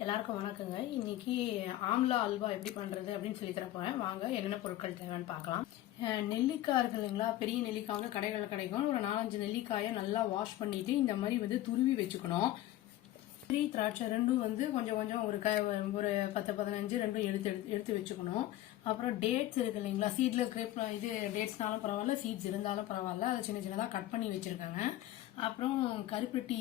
எல்லாருக்கும் வணக்கங்க. இன்னைக்கு ஆம்லா அல்வா எப்படி பண்றது அப்படின்னு சொல்லி தரப்போறேன். வாங்க என்னென்ன பொருட்கள் தேவைன்னு பார்க்கலாம். நெல்லிக்காய் இருக்கு இல்லைங்களா, பெரிய நெல்லிக்காய் வந்து கடைகளில் கிடைக்கும். ஒரு 4-5 நெல்லிக்காயை நல்லா வாஷ் பண்ணிட்டு இந்த மாதிரி வந்து துருவி வச்சுக்கணும். திராட்சை ரெண்டும் வந்து கொஞ்சம் கொஞ்சம் ஒரு 10-15 ரெண்டும் எடுத்து வச்சுக்கணும். அப்புறம் டேட்ஸ் இருக்கு இல்லைங்களா, சீட்ல கிரேப் இது டேட்ஸ்னாலும் பரவாயில்ல, சீட்ஸ் இருந்தாலும் பரவாயில்ல, அதை சின்ன சின்னதாக கட் பண்ணி வச்சிருக்காங்க. அப்புறம் கருப்பட்டி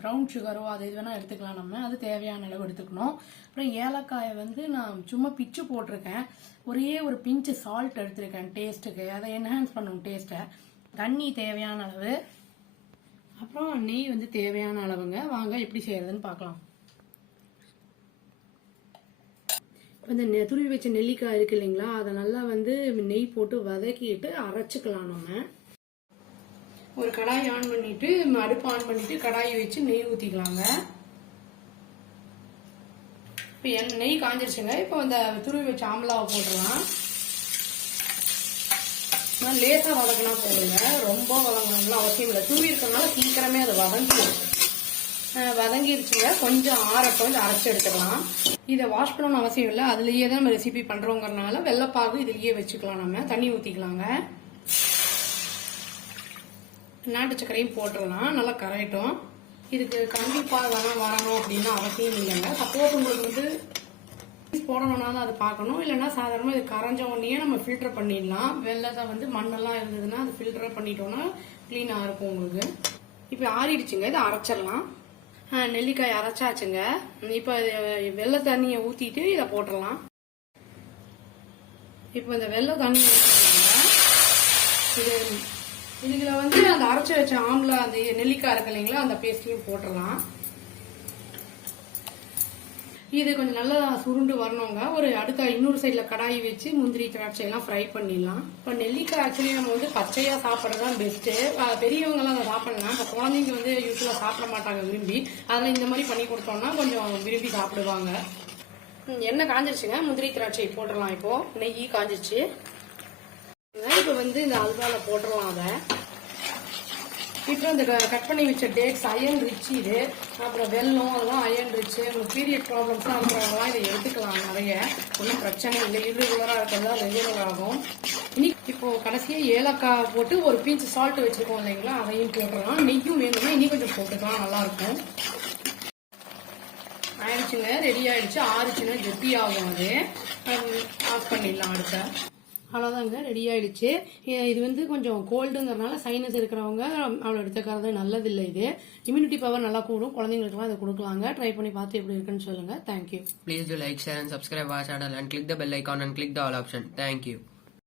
ப்ரௌன் சுகரோ அது இது வேணா எடுத்துக்கலாம், நம்ம அது தேவையான அளவு எடுத்துக்கணும். அப்புறம் ஏலக்காயை வந்து நான் சும்மா பிச்சு போட்டிருக்கேன். ஒரே ஒரு பிஞ்சு சால்ட் எடுத்திருக்கேன் டேஸ்ட்டுக்கு, அதை என்ஹான்ஸ் பண்ணும் டேஸ்ட்டை. தண்ணி தேவையான அளவு, அப்புறம் நெய் வந்து தேவையான அளவுங்க. வாங்க எப்படி செய்யறதுன்னு பார்க்கலாம். இந்த துருவி வச்ச நெல்லிக்காய் இருக்கு இல்லைங்களா, அதை நல்லா வந்து நெய் போட்டு வதக்கிட்டு அரைச்சிக்கலாம். நம்ம ஒரு கடாய் ஆன் பண்ணிட்டு அடுப்பு ஆன் பண்ணிட்டு கடாயை வச்சு நெய் ஊத்திக்கலாங்க. இப்போ நெய் காஞ்சிருச்சுங்க. இப்போ அந்த துருவி வச்ச ஆம்லாவை போட்டுடலாம். லேசா வதக்கினா போடுங்க, ரொம்ப வதங்கணும்னு அவசியம் இல்லை. துருவி இருக்கிறதுனால சீக்கிரமே அது வதங்கிருச்சுங்க. கொஞ்சம் ஆறட்டும், அரைச்சு எடுத்துக்கலாம். இதை வாஷ் பண்ணணும்னு அவசியம் இல்லை, அதுலயே தான் நம்ம ரெசிபி பண்றோங்கிறதுனால வெள்ளைப்பாகு இதுலயே வச்சுக்கலாம். நம்ம தண்ணி ஊத்திக்கலாங்க. நாட்டு சர்க்கரையும் போட்டுடலாம், நல்லா கரையட்டும். இதுக்கு கண்டிப்பாக வரணும் அப்படின்னு அவசியம் இல்லைங்க. சப்போஸ் உங்களுக்கு வந்து போடணும்னா தான் அதை பார்க்கணும், இல்லைன்னா சாதாரணமாக இது கரைஞ்ச உடனே நம்ம ஃபில்டர் பண்ணிடலாம். வெள்ளத்தை வந்து மண்ணெல்லாம் இருந்ததுன்னா அது ஃபில்டர் பண்ணிட்டோம்னா கிளீனாக இருக்கும் உங்களுக்கு. இப்போ ஆறிடுச்சுங்க, இதை அரைச்சிடலாம். நெல்லிக்காய் அரைச்சாச்சுங்க. இப்போ வெள்ளை தண்ணியை ஊற்றிட்டு இதை போட்டுடலாம். இப்போ இந்த வெள்ளை தண்ணி இது இதுல வந்து அந்த அரைச்சி வச்ச ஆம்லா அந்த நெல்லிக்காய் இருக்கு இல்லைங்களா, அந்த பேஸ்டையும் போட்டுடலாம். இது கொஞ்சம் நல்லா சுருண்டு வரணுங்க. ஒரு அடுத்த இன்னொரு சைட்ல கடாயி வச்சு முந்திரி திராட்சை எல்லாம் ஃப்ரை பண்ணிடலாம். இப்போ நெல்லிக்காய் ஆக்சுவலி நம்ம வந்து பச்சையா சாப்பிட்றதுதான் பெஸ்ட். பெரியவங்க எல்லாம் அதை சாப்பிடலாம். இப்போ குழந்தைங்க வந்து யூஸ்வலா சாப்பிட மாட்டாங்க விரும்பி. அதெல்லாம் இந்த மாதிரி பண்ணி கொடுத்தோம்னா கொஞ்சம் விரும்பி சாப்பிடுவாங்க. எண்ணெய் காஞ்சிருச்சுங்க, முந்திரி திராட்சை போட்டுடலாம். இப்போ நெய் காஞ்சிருச்சு. இப்போ வந்து இந்த அல்வால போட்டுடலாம். அதை இப்போ இந்த கட் பண்ணி வச்ச டேட்ஸ் அயன் ரிச், இது அப்புறம் வெல்லம் அதெல்லாம் அயன் ரிச். உங்களுக்கு பீரியட் ப்ராப்ளம்ஸ்லாம் இருக்கிறவங்களாம் இதை எடுத்துக்கலாம். நிறைய ஒன்றும் பிரச்சனை இல்லை, இர்ரெகுலராக இருக்கிறதா ரெகுலர் ஆகும். இப்போ கடைசியா ஏலக்காய் போட்டு ஒரு பீன்ச் சால்ட் வச்சிருக்கோம் இல்லைங்களா, அதையும் போட்டுடலாம். நெய்யும் வேணும்னா இன்னும் கொஞ்சம் போட்டுக்கலாம், நல்லா இருக்கும். ஆயிடுச்சுங்க, ரெடி ஆயிடுச்சு. ஆறுச்சுன்னா கெட்டி ஆகும், அது ஆஃப் பண்ணிடலாம். அடுத்த அவ்வளோதாங்க, ரெடி ஆயிடுச்சு. இது வந்து கொஞ்சம் கோல்டுங்கிறதுனால சைனஸ் இருக்கிறவங்க அவ்வளோ எடுத்துக்கிறது நல்லதில்லை. இது இம்யூனிட்டி பவர் நல்லா கூடும். குழந்தைங்களுக்குலாம் இதை கொடுக்கலாங்க. ட்ரை பண்ணி பார்த்து எப்படி இருக்குன்னு சொல்லுங்க. Thank you. Please do like, share and subscribe our channel and click the bell icon and click the all option. Thank you.